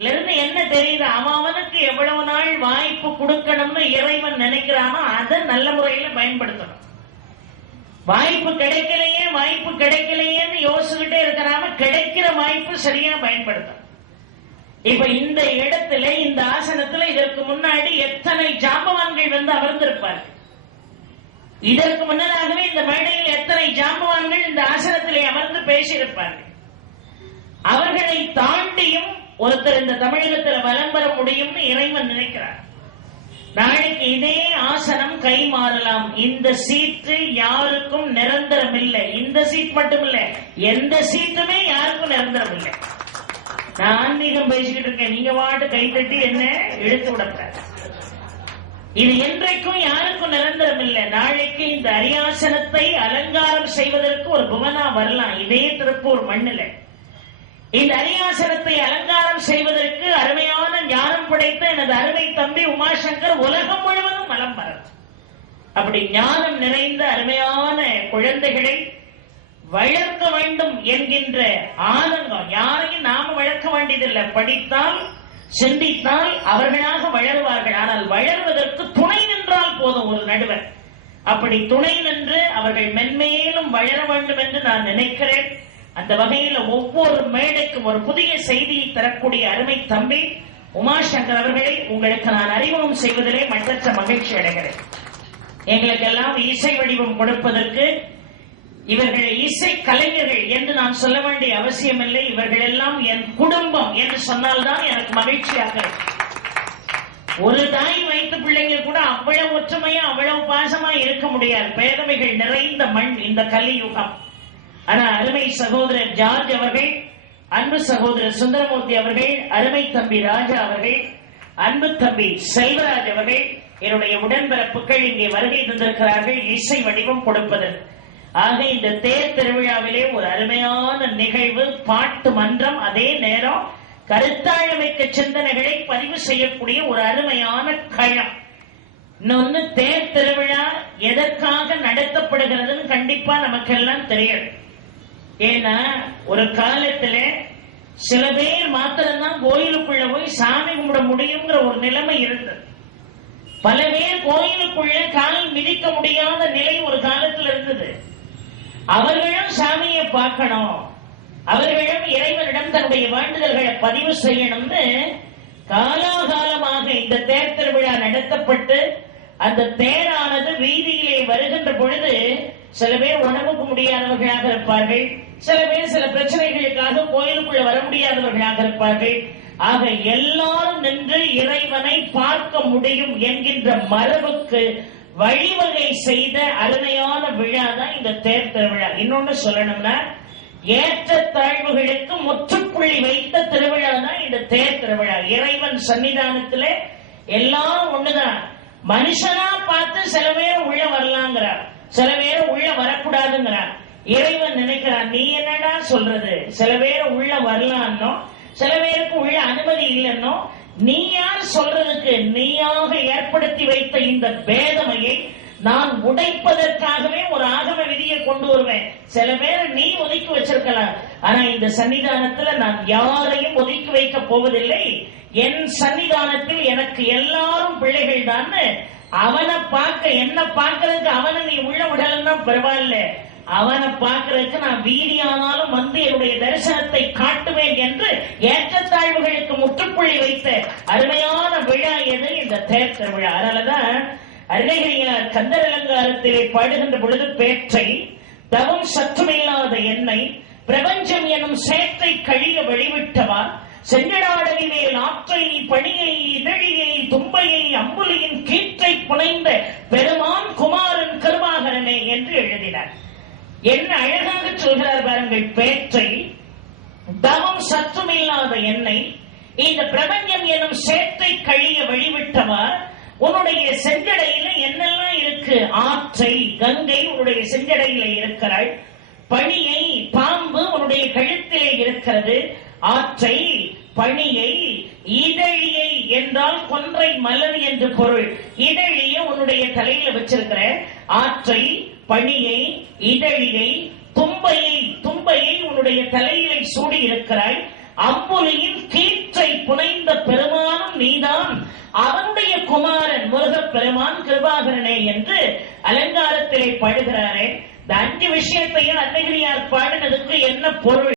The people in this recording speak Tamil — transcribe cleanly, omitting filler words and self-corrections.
இருந்து என்ன தெரியுது, அவனுக்கு எவ்வளவு நாள் வாய்ப்பு கொடுக்கணும்னு இறைவன் நினைக்கிறானோ அதை நல்ல முறையில பயன்படுத்தணும். வாய்ப்பு கிடைக்கலையேன்னு யோசிச்சுக்கிட்டே இருக்கிறாம கிடைக்கிற வாய்ப்பு சரியா பயன்படுத்தணும். இப்ப இந்த இடத்துல, இந்த ஆசனத்துல இதற்கு முன்னாடி எத்தனை ஜாம்பவான்கள் வந்து அமர்ந்திருப்பார்கள். இதற்கு முன்னதாகவே இந்த மேடையில் எத்தனை ஜாம்பவான்கள் இந்த ஆசனத்திலே அமர்ந்து பேசியிருப்பார்கள். அவர்களை தாண்டியும் ஒருத்தர் இந்த தமிழகத்தில் வலம் பெற முடியும்னு இறைவன் நினைக்கிறார். நாளைக்கு இதே ஆசனம் கை மாறலாம். இந்த சீட்டு யாருக்கும் நிரந்தரம் இல்லை. இந்த சீட் மட்டும் இல்ல, எந்த சீட்டுமே யாருக்கும் நிரந்தரம் இல்லை. நான் ஆன்மீகம் பேசிக்கிட்டு இருக்கேன், நீங்க வாட்டு கை தட்டி என்ன இழுத்து விடக்கூடாது. இது என்றைக்கும் யாருக்கும் நிரந்தரம் இல்லை. நாளைக்கு இந்த அரியாசனத்தை அலங்காரம் செய்வதற்கு ஒரு புவனா வரலாம் இதே திருப்பூர் மண்ணில். இந்த அரியாசனத்தை அலங்காரம் செய்வதற்கு அருமையான ஞானம் படைத்த எனது அருமை தம்பி உமாசங்கர் உலகம் முழுவதும் வலம் வரும். அப்படி ஞானம் நிறைந்த அருமையான குழந்தைகளை வளர்க்க வேண்டும் என்கின்ற ஆனந்தம் யாரையும் நாம வளர்க்க வேண்டியதில்லை. படித்தால் சிந்தித்தால் அவர்களாக வளருவார்கள். ஆனால் வளர்வதற்கு துணை நின்றால் போதும் ஒரு நடுவர். அப்படி துணை நின்று அவர்கள் மென்மேலும் வளர வேண்டும் என்று நான் நினைக்கிறேன். அந்த வகையில் ஒவ்வொரு மேடைக்கும் ஒரு புதிய செய்தியை தரக்கூடிய அருமை தம்பி உமாசங்கர் அவர்களை உங்களுக்கு நான் அறிமுகம் செய்வதிலே மற்றற்ற மகிழ்ச்சி அடைகிறேன். எங்களுக்கெல்லாம் இசை வடிவம் கொடுப்பதற்கு இவர்கள் இசை கலைஞர்கள் என்று நான் சொல்ல வேண்டிய அவசியம் இல்லை. இவர்கள் எல்லாம் என் குடும்பம் என்று சொன்னால்தான் எனக்கு மகிழ்ச்சியாக. ஒரு தாய் வைத்த பிள்ளைங்க கூட அவ்வளவு ஒற்றுமையா அவ்வளவு பாசமா இருக்க முடியாது. பேதமைகள் நிறைந்த மண் இந்த கலியுகம். ஆனா அருமை சகோதரர் ஜார்ஜ் அவர்கள், அன்பு சகோதரர் சுந்தரமூர்த்தி அவர்கள், அருமை தம்பி ராஜா அவர்கள், அன்பு தம்பி செல்வராஜ் அவர்கள், என்னுடைய உடன்பிறப்புகள் இங்கே வருகை தந்திருக்கிறார்கள் இசை வடிவம் கொடுப்பதற்கு. ஆக இந்த தேர் திருவிழாவிலே ஒரு அருமையான நிகழ்வு, பாட்டு மன்றம், அதே நேரம் கருத்தாழமிக்க சிந்தனைகளை பதிவு செய்யக்கூடிய ஒரு அருமையான களம். இன்னொன்னு, தேர் திருவிழா எதற்காக நடத்தப்படுகிறதுன்னு கண்டிப்பா நமக்கெல்லாம் தெரியும். ஏன்னா ஒரு காலத்துல சில பேர் மாத்திரம்தான் கோயிலுக்குள்ள போய் சாமி கும்பிட முடியுங்கிற ஒரு நிலைமை இருந்தது. பல பேர் கோயிலுக்குள்ள கால் மிதிக்க முடியாத நிலை ஒரு காலத்தில் இருந்தது. அவர்களும் சாமியை பார்க்கணும், அவர்களும் இறைவனிடம் தன்னுடைய வேண்டுதல்களை பதிவு செய்யணும்னு காலாகாலமாக இந்த தேர் திருவிழா நடத்தப்பட்டு அந்த தேரானது வீதியிலே வருகின்ற பொழுது சில பேர் உணவுக்கு முடியாதவர்களாக இருப்பார்கள், சில பேர் சில பிரச்சனைகளுக்காக கோயிலுக்குள்ள வர முடியாதவர்களாக இருப்பார்கள். ஆக எல்லாரும் நின்று இறைவனை பார்க்க முடியும் என்கின்ற மரபுக்கு வழிவகை செய்த அருமையான விழா தான் இந்த தேர் திருவிழா. இன்னொன்னு சொல்லணும்னா, ஏற்ற தாழ்வுகளுக்கு முற்றுப்புள்ளி வைத்த திருவிழா தான் இந்த தேர் திருவிழா. இறைவன் சன்னிதானத்துல எல்லாரும் ஒண்ணுதான். மனுஷனா பார்த்து சில பேர் உள்ள வரலாங்கிறார், சில பேர் உள்ள வரக்கூடாதுங்கிறார். இறைவன் நினைக்கிறான், நீ என்னடா சொல்றது? சில பேர் உள்ள வரலான்னோ சில பேருக்கு உள்ள அனுமதி இல்லைன்னோ நீ யார் சொல்றதுக்கு? நீயாக ஏற்படுத்தி வைத்த இந்த பேதமையை நான் உடைப்பதற்காகவே ஒரு ஆகம விதியை கொண்டு வருவேன். சில பேரை நீ ஒதுக்கி வச்சிருக்கலாம், ஆனா இந்த சன்னிதானத்துல நான் யாரையும் ஒதுக்கி வைக்க போவதில்லை. என் சன்னிதானத்தில் எனக்கு எல்லாரும் பிள்ளைகள் தான். அவனை பார்க்க, என்ன பார்க்கறதுக்கு அவனை நீ உள்ள விடலன்னா பரவாயில்ல, அவனை பார்க்கறதுக்கு நான் வீதியானாலும் வந்து என்னுடைய தரிசனத்தை காட்டுவேன் என்று ஏற்றத்தாழ்வுகளுக்கு முற்றுப்புள்ளி வைத்த அருமையான விழா எது? இந்த தேர் திருவிழா. அதனாலதான் அருணகிரியார் கந்தர் அலங்காரத்திலே பாடுகின்ற பொழுது, பேற்றை தவம் சற்றுமில்லாத என்னை பிரபஞ்சம் எனும் சேற்றை கழிய வழிவிட்டவா, செஞ்சடாடலிலே ஆற்றை பணியை இதழியை தும்பையை அம்புலியின் கீற்றை புனைந்த பெருமான் குமாரன் கருமாகரனே என்று எழுதினார். என்ன அழகாக சொல்கிறார் பாருங்கள். பேற்றை தவம் சற்றுமில்லாத என்னை இந்த பிரபஞ்சம் எனும் சேற்றை கழிய வழிவிட்டவா, உன்னுடைய செஞ்சடையில என்னெல்லாம் இருக்கு? ஆற்றை, கங்கை உன்னுடைய செஞ்சடையில இருக்கிறாள். பணியை, பாம்பு உன்னுடைய கழுத்திலே இருக்கிறது. ஆற்றை, பணியை, இதழியை என்றால் கொன்றை மலர் என்று பொருள். இதழிய உன்னுடைய தலையில வச்சிருக்கிற. ஆற்றை, பணியை, இதழியை, தும்பையை உன்னுடைய தலையிலை சூடி இருக்கிறாய். அம்புலியின் கீற்றை புனைந்த பெருமானும் நீதான், அவனுடைய குமாரன் முருகப் பெருமான் கிருபாகரனே என்று அலங்காரத்திலே பாடுகிறாரே. இந்த 5 விஷயத்தையும் அன்னகிரியார் பாடினதுக்கு என்ன பொருள்?